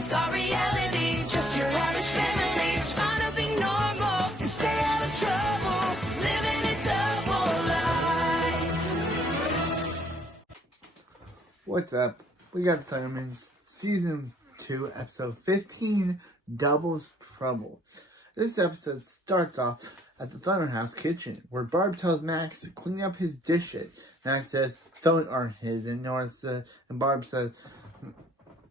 It's our reality, just your average family, trying to be normal and stay out of trouble, living a double life. What's up? We got Thundermans Season 2, Episode 15, Double's Trouble. This episode starts off at the Thunderhouse kitchen, where Barb tells Max to clean up his dishes. Max says, "Those aren't his," and Nora says, and Barb says,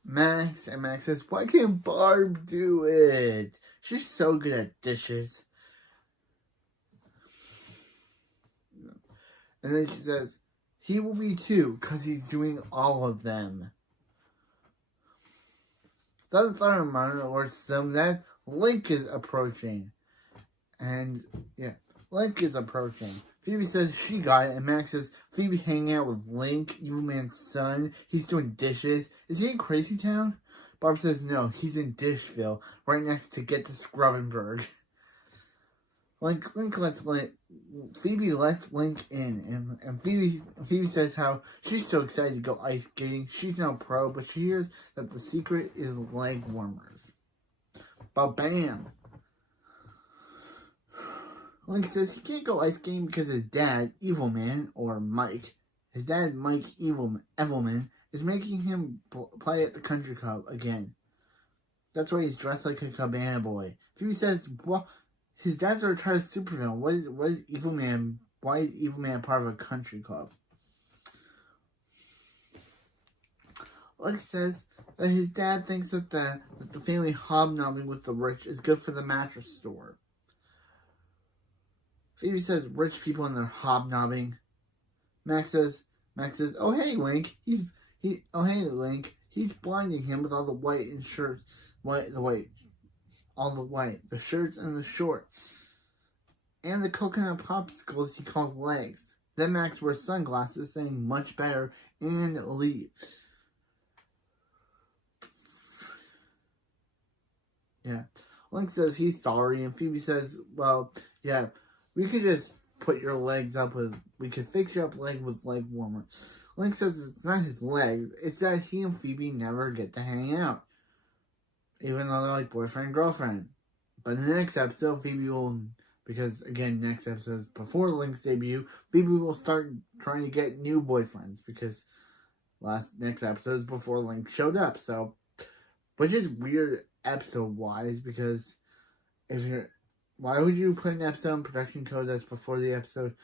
Max, and Max says, "Why can't Barb do it? She's so good at dishes." And then she says, "He will be too, because he's doing all of them." The Thunder Monitor alerts them that Link is approaching. And, yeah, Link is approaching. Phoebe says she got it, and Max says, "Phoebe hanging out with Link, Evil Man's son. He's doing dishes. Is he in Crazy Town?" Barb says no, he's in Dishville, right next to Get to Scrubbenberg. Phoebe lets Link in, and Phoebe says how she's so excited to go ice skating. She's now pro, but she hears that the secret is leg warmers. But bam! Link says he can't go ice skating because his dad, Evil Man, or Mike, his dad, Mike Evilman, is making him play at the country club again. That's why he's dressed like a cabana boy. Phoebe says, "Well, his dad's a retired supervillain. What is Evil Man? Why is Evil Man part of a country club?" Link says that his dad thinks that the family hobnobbing with the rich is good for the mattress store. Phoebe says rich people and their hobnobbing. Max says, "Oh hey Link, he's blinding him with all the white and shirts, the shirts and the shorts, and the coconut popsicles he calls legs." Then Max wears sunglasses, saying "much better," and leaves. Yeah, Link says he's sorry, and Phoebe says, "Well, yeah. We could just put your legs up we could fix your leg with leg warmer." Link says it's not his legs, it's that he and Phoebe never get to hang out. Even though they're like boyfriend and girlfriend. But in the next episode, because again, next episode is before Link's debut, Phoebe will start trying to get new boyfriends, because next episode is before Link showed up, so, which is weird episode-wise, because why would you put an episode in production code that's before the episode,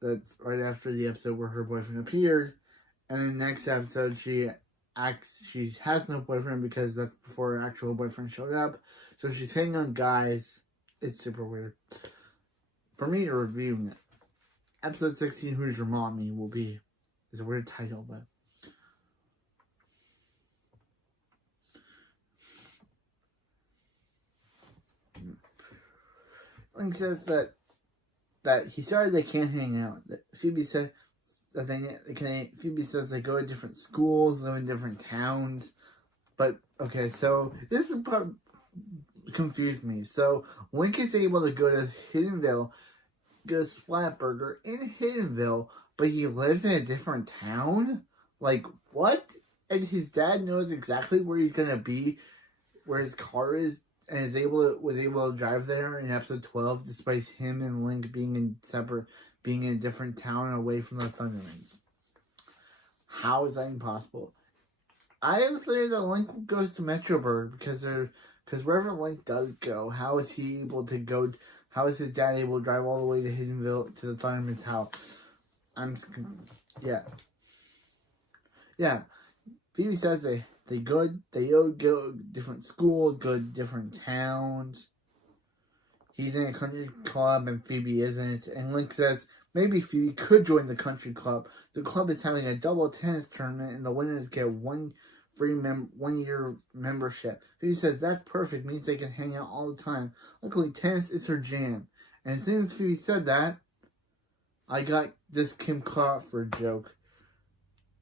that's right after the episode where her boyfriend appeared, and then next episode she has no boyfriend because that's before her actual boyfriend showed up, so she's hitting on guys. It's super weird. For me to review episode 16, Who's Your Mommy, is a weird title, but Link says that he's sorry they can't hang out. Phoebe said that Phoebe says they go to different schools, live in different towns. But okay, so this is part confused me. So Link is able to go to Hiddenville, get a Splatburger in Hiddenville, but he lives in a different town? Like, what? And his dad knows exactly where he's gonna be, where his car is, and was able to drive there in episode 12, despite him and Link being in a different town away from the Thundermans. How is that impossible? I have a theory that Link goes to Metroburg because wherever Link does go, how is he able to go? How is his dad able to drive all the way to Hiddenville to the Thundermans' house? Yeah. Phoebe says they go different schools, go to different towns. He's in a country club and Phoebe isn't. And Link says maybe Phoebe could join the country club. The club is having a double tennis tournament and the winners get one free 1 year membership. Phoebe says that's perfect, means they can hang out all the time. Luckily, tennis is her jam. And as soon as Phoebe said that, I got this Kim Crawford joke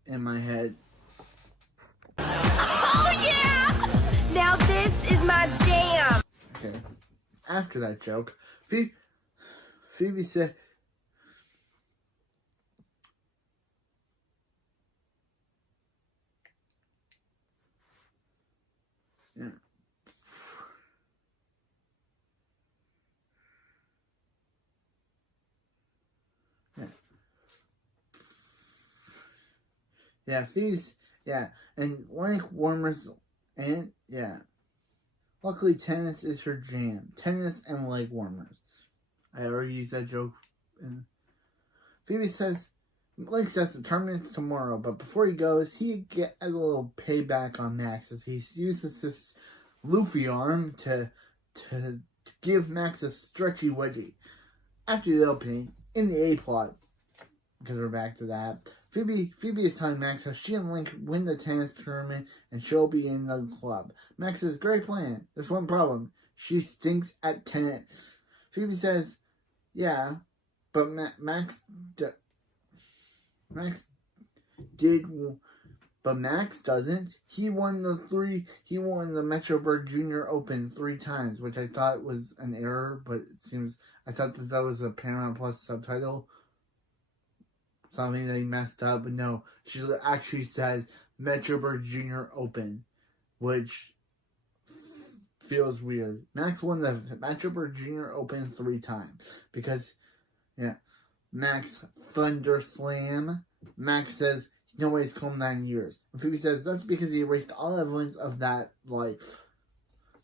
in my head. Oh yeah! Now this is my jam! Okay. After that joke, Phoebe said, Yeah. Yeah. Yeah, Phoebe's, yeah, and leg warmers, and, yeah. Luckily, tennis is her jam. Tennis and leg warmers. I already used that joke. Phoebe says, Blake says the tournament's tomorrow, but before he goes, he get a little payback on Max as he uses his Luffy arm to give Max a stretchy wedgie. After the opening, in the A plot, because we're back to that, Phoebe is telling Max how she and Link win the tennis tournament and she'll be in the club. Max says, great plan. There's one problem. She stinks at tennis. Phoebe says, yeah, but Max did, but Max doesn't. He won the Metroburg Junior Open 3 times, which I thought was an error, but it seems, I thought that was a Paramount Plus subtitle. Something that he messed up, but no, she actually says Metroburg Junior Open, which feels weird. Max won the Metroburg Junior Open 3 times because, yeah, Max Thunder Slam. Max says nobody's come 9 years. And Phoebe says that's because he erased all evidence of that life,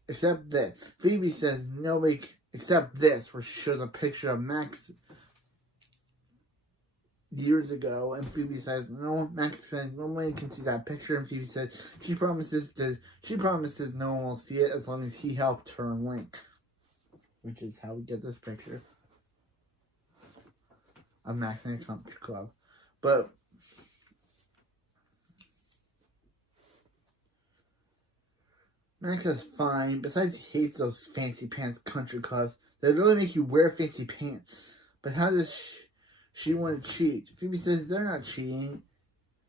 except this. Phoebe says nobody except this, where she shows a picture of Max years ago, and Phoebe says no. Max says nobody can see that picture, and Phoebe says she promises no one will see it as long as he helped her and Link, which is how we get this picture of Max in a country club. But Max is fine. Besides, he hates those fancy pants country clubs. They really make you wear fancy pants. But how does she want to cheat? Phoebe says they're not cheating.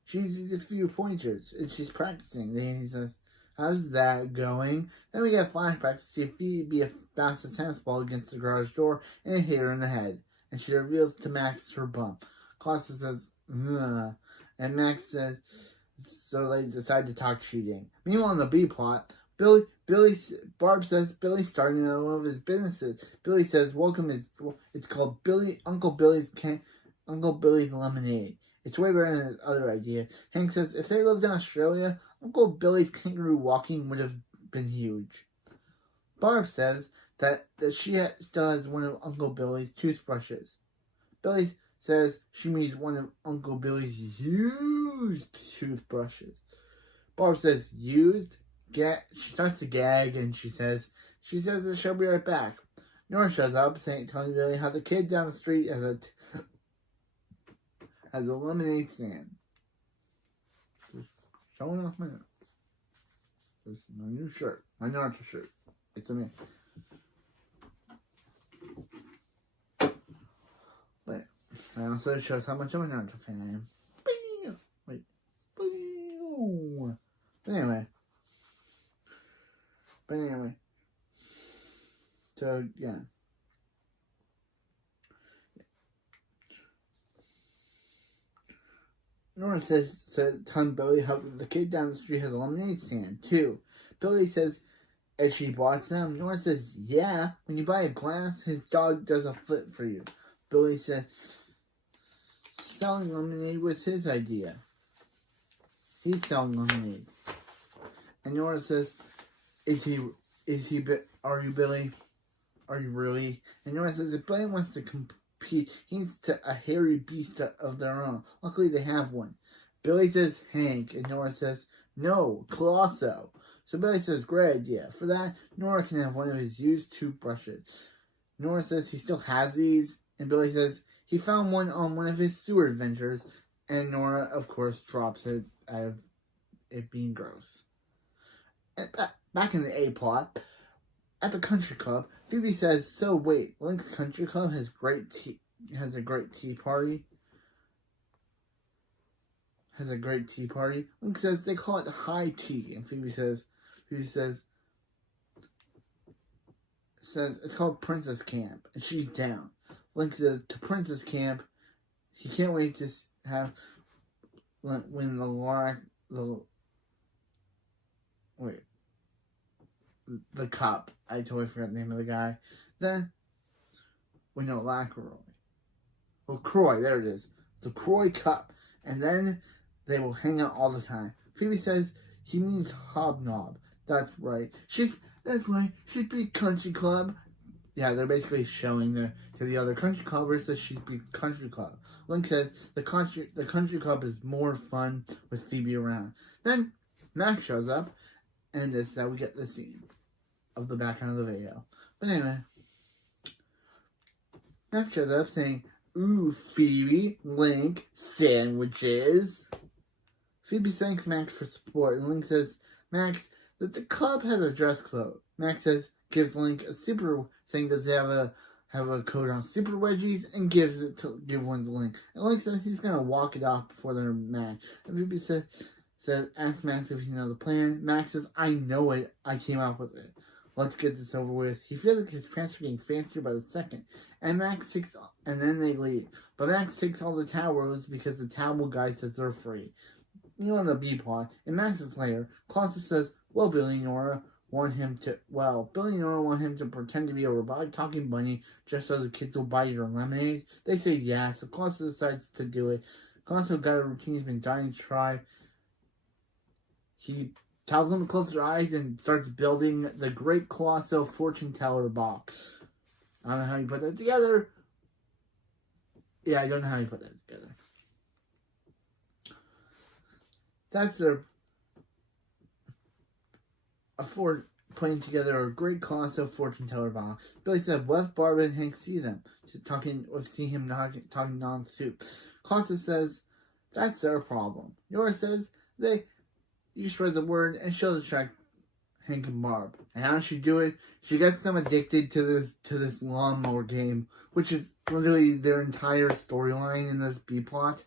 She uses a few pointers and she's practicing. Then he says, how's that going? Then we get flashbacks to see Phoebe bounce a tennis ball against the garage door and hit her in the head. And she reveals to Max her bump. Costa says, ugh. And Max says, so they decide to talk cheating. Meanwhile, in the B plot, Barb says Billy's starting one of his businesses. Billy says, it's called Uncle Billy's Lemonade. It's way better than his other idea. Hank says, if they lived in Australia, Uncle Billy's kangaroo walking would have been huge. Barb says that she still has one of Uncle Billy's toothbrushes. Billy says she means one of Uncle Billy's used toothbrushes. Barb says, used? She starts to gag and she says that she'll be right back. Nora shows up, telling Billy how the kid down the street has a lemonade stand. Just showing off my new shirt, my Naruto shirt. It's a me. But I also shows how much of a Naruto fan I am. Wait. But anyway. So, yeah. Nora says telling Billy how the kid down the street has a lemonade stand, too. Billy says, as she bought some, Nora says, yeah, when you buy a glass, his dog does a flip for you. Billy says, selling lemonade was his idea. He's selling lemonade. And Nora says, are you Billy? Are you really? And Nora says, if Billy wants to compete, he needs a hairy beast of their own. Luckily, they have one. Billy says, Hank. And Nora says, no, Colosso. So Billy says, great idea. For that, Nora can have one of his used toothbrushes. Nora says he still has these. And Billy says he found one on one of his sewer adventures. And Nora, of course, drops it out of it being gross. And back in the A plot, at the country club, Phoebe says, so wait, Link's country club has a great tea party. Link says they call it high tea, and Phoebe says it's called Princess Camp, and she's down. Link says to Princess Camp, he can't wait to have when the cup. I totally forgot the name of the guy. Then, LaCroix, there it is. The Croix cup. And then they will hang out all the time. Phoebe says he means hobnob. That's right. That's right. She's big country club. Yeah, they're basically showing to the other country clubbers that she's big country club. Link says the country club is more fun with Phoebe around. Then Max shows up, and this is how we get the scene of the background of the video. But anyway, Max shows up saying, "Ooh, Phoebe, Link, sandwiches." Phoebe thanks Max for support, and Link says, Max, that the club has a dress code. Max gives Link saying does he have a code on super wedgies, and give one to Link. And Link says he's gonna walk it off before their match. And Phoebe says asks Max if he knows the plan. Max says, I know it, I came up with it. Let's get this over with. He feels like his pants are getting fancier by the second. And then they leave. But Max takes all the towels because the towel guy says they're free. You on the B plot, in Max's lair, Colossus says, Billy and Nora want him to pretend to be a robotic talking bunny just so the kids will buy your lemonade. They say yeah, so Colossus decides to do it. Colossus got a routine he's been dying to try. He tells them to close their eyes and starts building the Great Colossal Fortune Teller box. I don't know how you put that together. Yeah, I don't know how you put that together. That's putting together a Great Colossal Fortune Teller box. Billy said, what if Barb and Hank see them? See him talking non-soup. Colossus says, that's their problem. Nora says, you spread the word and she'll distract Hank and Barb. And how does she do it? She gets them addicted to this lawnmower game, which is literally their entire storyline in this B-plot.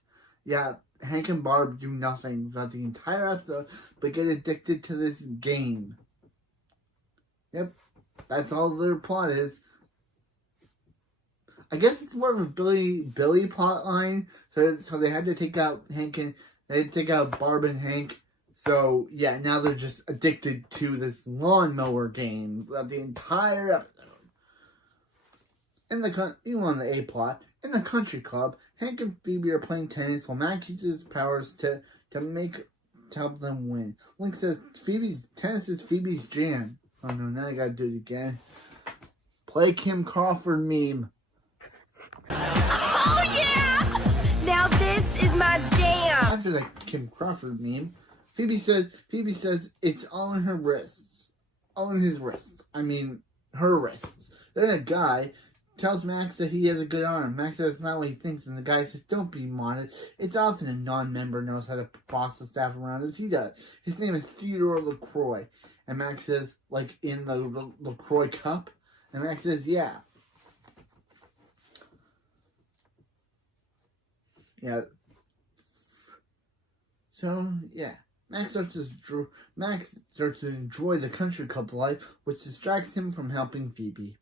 Yeah, Hank and Barb do nothing throughout the entire episode, but get addicted to this game. Yep, that's all their plot is. I guess it's more of a Billy plot line. So they had to take out Barb and Hank. So yeah, now they're just addicted to this lawnmower game throughout the entire episode. Even on the A plot, in the country club, Hank and Phoebe are playing tennis while Mac uses his powers to help them win. Link says tennis is Phoebe's jam. Oh no, now I gotta do it again. Play Kim Crawford meme. Oh yeah! Now this is my jam! After the Kim Crawford meme, Phoebe says it's all in her wrists. All in his wrists. I mean, her wrists. Then a guy tells Max that he has a good arm. Max says it's not what he thinks, and the guy says, don't be modest. It's often a non-member knows how to boss the staff around as he does. His name is Theodore LaCroix. And Max says, like in the LaCroix cup? And Max says, yeah. Yeah. So, yeah. Max starts to enjoy the country club life, which distracts him from helping Phoebe.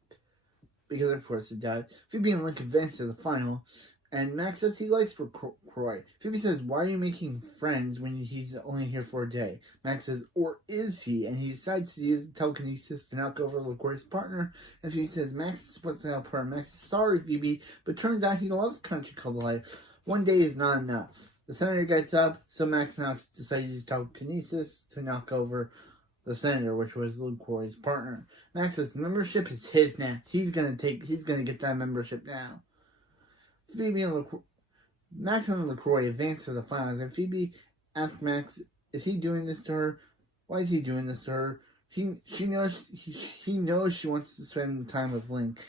Because of course it does. Phoebe and Link advance to the final, and Max says he likes LaCroix. Phoebe says, why are you making friends when he's only here for a day? Max says, or is he? And he decides to use telekinesis to knock over LaCroix's partner. And Phoebe says, Max is supposed to help her. Max says, sorry, Phoebe, but turns out he loves country club life. One day is not enough. The senator gets up, so Max now decides to use telekinesis to knock over the senator, which was LaCroix's partner. Max says membership is his now. He's gonna get that membership now. Phoebe and Max and LaCroix advance to the finals, and Phoebe asks Max, is he doing this to her? Why is he doing this to her? He knows she wants to spend time with Link.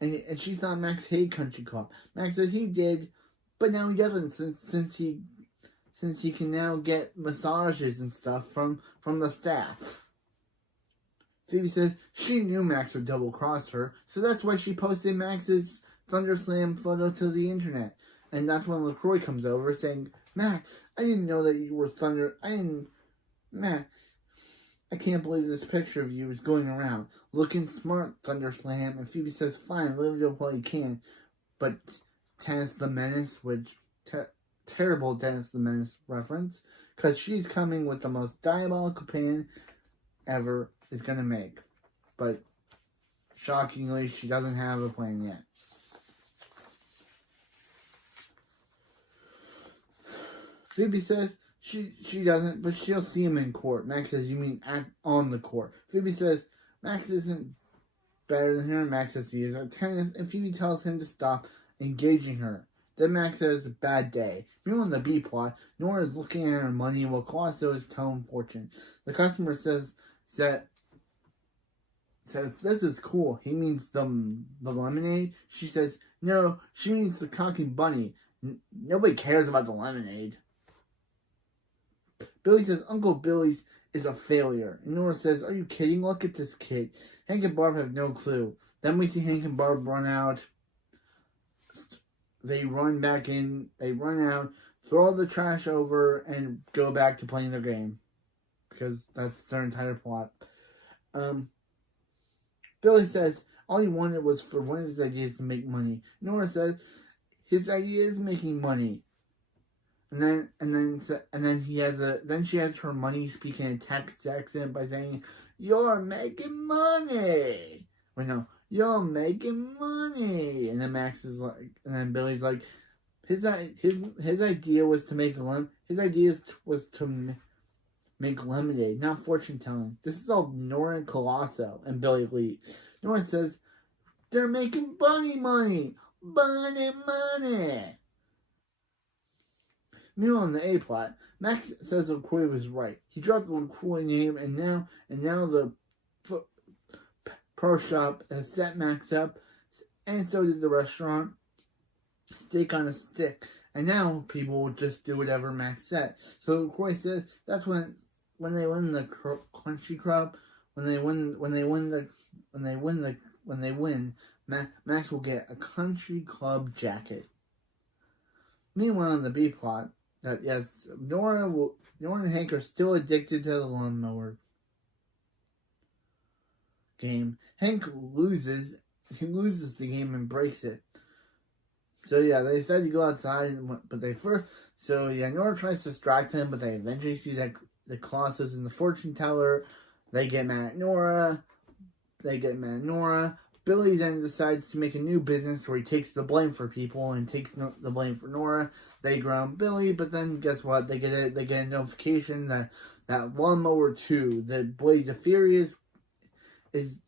And she thought Max hated country club. Max says he did, but now he doesn't since he can now get massages and stuff from the staff. Phoebe says she knew Max would double-cross her, so that's why she posted Max's Thunderslam photo to the internet. And that's when LaCroix comes over saying, Max, I didn't know that you were Max, I can't believe this picture of you is going around. Looking smart, Thunderslam. And Phoebe says, fine, live it up while you can. But Dennis the Menace, which... terrible Dennis the Menace reference, because she's coming with the most diabolical plan ever is going to make. But shockingly, she doesn't have a plan yet. Phoebe says she doesn't, but she'll see him in court. Max says, you mean on the court. Phoebe says, Max isn't better than her. Max says he is a tennis, and Phoebe tells him to stop engaging her. Then Max says, bad day. Meanwhile, in the B plot, Nora is looking at her money while Colosso is telling fortune. The customer says, this is cool. He means the lemonade. She says, no, she means the talking bunny. Nobody cares about the lemonade. Billy says Uncle Billy's is a failure. And Nora says, are you kidding? Look at this kid. Hank and Barb have no clue. Then we see Hank and Barb run out. They run back in. They run out, throw all the trash over, and go back to playing their game. Because that's their entire plot. Billy says all he wanted was for one of his ideas to make money. Nora says his idea is making money. And then she has her money speaking in text accent by saying, "You're making money." Or no, "You're making money." And then Max is like, and then Billy's like, his idea was to make make lemonade, not fortune telling. This is all Nora and Colosso, and Billy leaves. Nora says, "They're making bunny money, bunny money." Meanwhile, on the A plot, Max says LaCroix was right. He dropped the LaCroix name, and now the pro shop has set Max up, and so did the restaurant. Steak on a stick, and now people will just do whatever Max said. So LaCroix says that's when they win the country club, when they win, Max will get a country club jacket. Meanwhile, in the B plot, Nora and Hank are still addicted to the lawnmower game. Hank loses. He loses the game and breaks it. So they decide to go outside, but Nora tries to distract him, but they eventually see that the Colossus and the fortune teller. They get mad at Nora. Billy then decides to make a new business where he takes the blame for people and takes the blame for Nora. They ground Billy, but then guess what? They get a notification that Lawnmower 2, the Blaze of Furious, is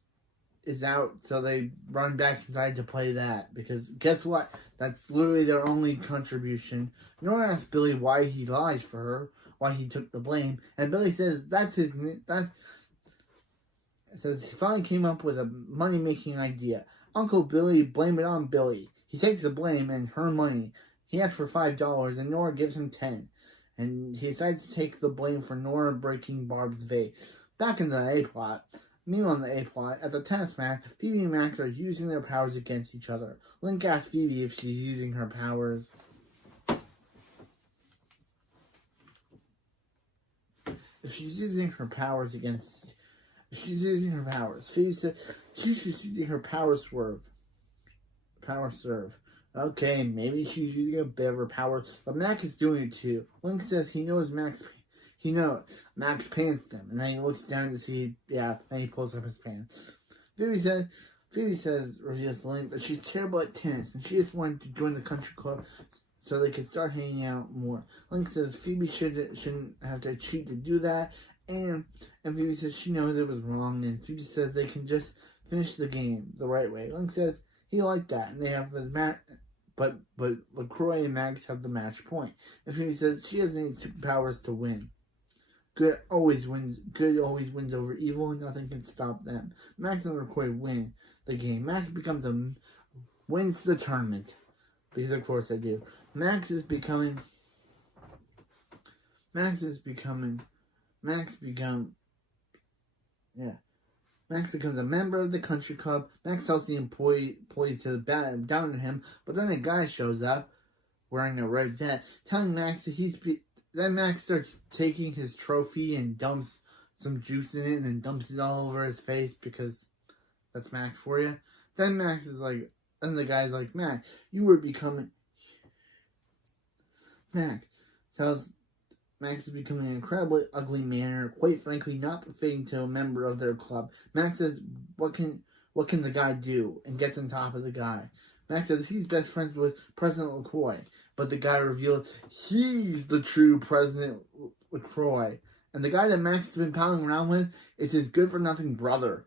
out. So they run back inside to play that because guess what? That's literally their only contribution. Nora asks Billy why he lied for her, why he took the blame, and Billy says says he finally came up with a money-making idea. Uncle Billy, blame it on Billy. He takes the blame and her money. He asks for $5 and Nora gives him $10. And he decides to take the blame for Nora breaking Barb's vase. Back in the A plot. Meanwhile, in the A plot, at the tennis match, Phoebe and Max are using their powers against each other. Link asks Phoebe if she's using her powers. She's using her powers. Phoebe says she's using her power serve. Okay, maybe she's using a bit of her power, but Max is doing it too. Link says he knows Max pants them, and then he looks down to see, and he pulls up his pants. Phoebe says, reveals to Link that she's terrible at tennis, and she just wanted to join the country club so they could start hanging out more. Link says Phoebe shouldn't have to cheat to do that, and Phoebe says she knows it was wrong, and Phoebe says they can just finish the game the right way. Link says he liked that, and they have the match, but LaCroix and Max have the match point. And Phoebe says she doesn't need superpowers to win. Good always wins over evil, and nothing can stop them. Max and LaCroix win the game. Max wins the tournament. Because of course I do. Max becomes a member of the country club. Max tells the employees to down on him, but then a guy shows up wearing a red vest, telling Max that then Max starts taking his trophy and dumps some juice in it and then dumps it all over his face because that's Max for you. Then Max is like, and the guy's like, Max, you were becoming... Max tells Max is becoming an incredibly ugly man, quite frankly not befitting to a member of their club. Max says, what can the guy do? And gets on top of the guy. Max says he's best friends with President LaCroix, but the guy reveals he's the true President LaCroix. And the guy that Max has been palling around with is his good-for-nothing brother.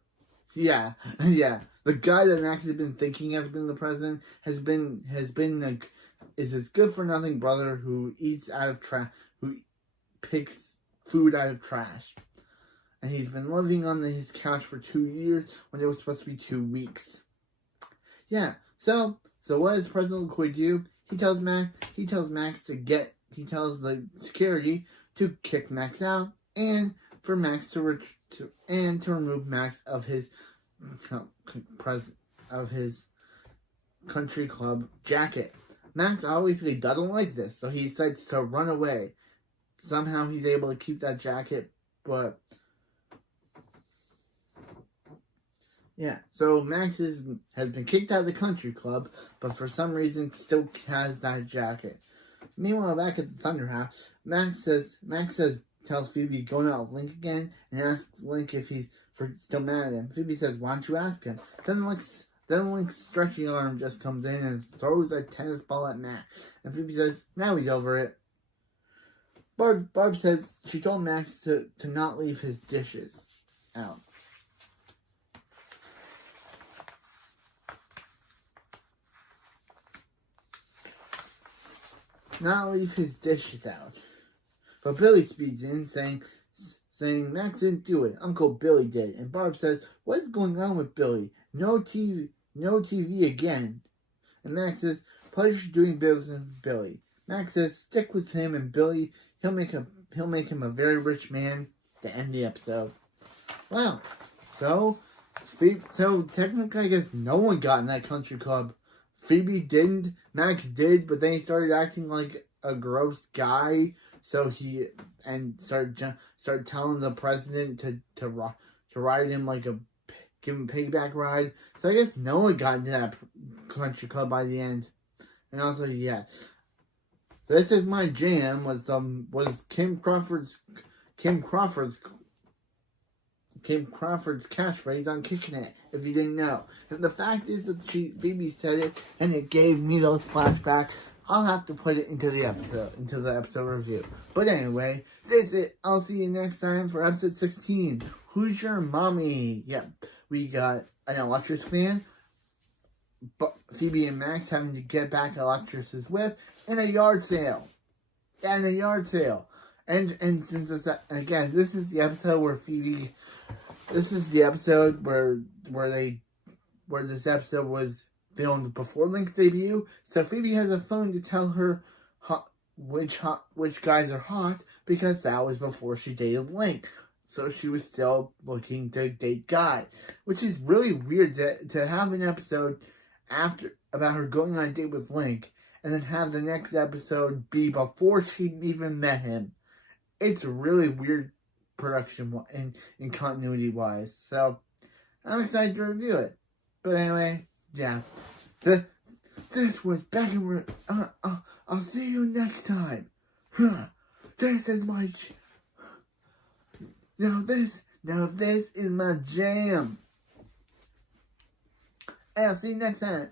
Yeah. The guy that Max has been thinking has been the president is his good-for-nothing brother who eats out of trash, who picks food out of trash. And he's been living on his couch for 2 years when it was supposed to be 2 weeks. Yeah. So what does President LaCroix do? He tells the security to kick Max out and for Max to remove Max of his country club jacket. Max obviously doesn't like this, so he decides to run away. Somehow he's able to keep that jacket, but yeah. So Max has been kicked out of the country club, but for some reason still has that jacket. Meanwhile, back at the Thunder House, Max tells Phoebe going out with Link again and asks Link if he's still mad at him. Phoebe says, "Why don't you ask him?" Then Link's stretchy arm just comes in and throws a tennis ball at Max. And Phoebe says, now he's over it. Barb says she told Max to not leave his dishes out. Not leave his dishes out. But Billy speeds in saying Max didn't do it. Uncle Billy did. And Barb says, what is going on with Billy? No TV again. And Max says, pleasure doing business with Billy. Max says, stick with him and Billy. He'll make him a very rich man to end the episode. Wow. So technically I guess no one got in that country club. Phoebe didn't. Max did, but then he started acting like a gross guy. So he started telling the president to ride him give him a piggyback ride. So I guess no one got into that country club by the end. And also, yeah, This Is My Jam was Kim Crawford's catchphrase on Kicking It, if you didn't know. And the fact is that Phoebe said it, and it gave me those flashbacks. I'll have to put it into the episode review. But anyway, that's it. I'll see you next time for episode 16. Who's Your Mommy? Yep, we got an Electress fan, Phoebe and Max having to get back Electress's whip, and a yard sale. And since it's again, this is the episode where Phoebe. This is the episode where this episode was filmed before Link's debut. So Phoebe has a phone to tell her which guys are hot, because that was before she dated Link. So she was still looking to date guys, which is really weird to have an episode about her going on a date with Link, and then have the next episode be before she even met him. It's really weird production and continuity wise. So I'm excited to review it. But anyway, yeah. This was Back in I'll see you next time. This is my now this is my jam. And I'll see you next time.